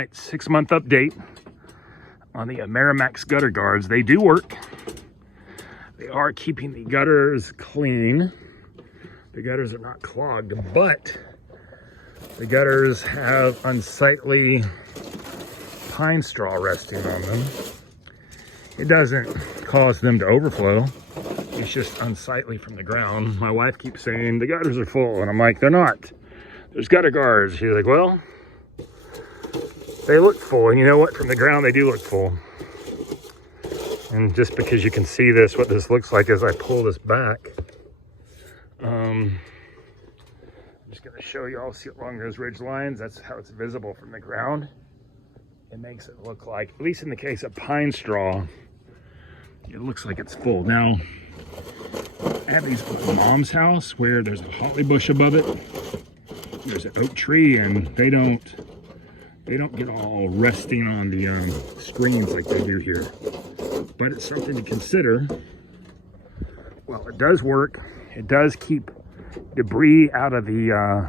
right, 6-month update on the Amerimax Gutter Guards. They do work. They are keeping the gutters clean. The gutters are not clogged, but the gutters have unsightly pine straw resting on them. It doesn't cause them to overflow. It's just unsightly from the ground. My wife keeps saying the gutters are full, and I'm like, they're not. There's gutter guards. She's like, well, they look full, and you know what? From the ground, they do look full. And just because you can see this, what this looks like as I pull this back, I'm just going to show you all, see along those ridge lines. That's how it's visible from the ground. It makes it look like, at least in the case of pine straw, it looks like it's full. Now, I have these at mom's house where there's a holly bush above it. There's an oak tree, and they don't get all resting on the screens like they do here. But it's something to consider. Well, it does work. It does keep debris out of the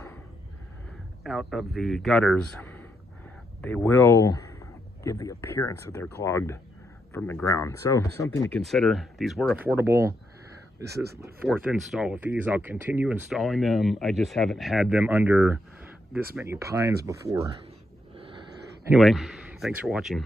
gutters. They will give the appearance that they're clogged from the ground. So something to consider. These were affordable. This is the 4th install with these. I'll continue installing them. I just haven't had them under this many pines before. Anyway, thanks for watching.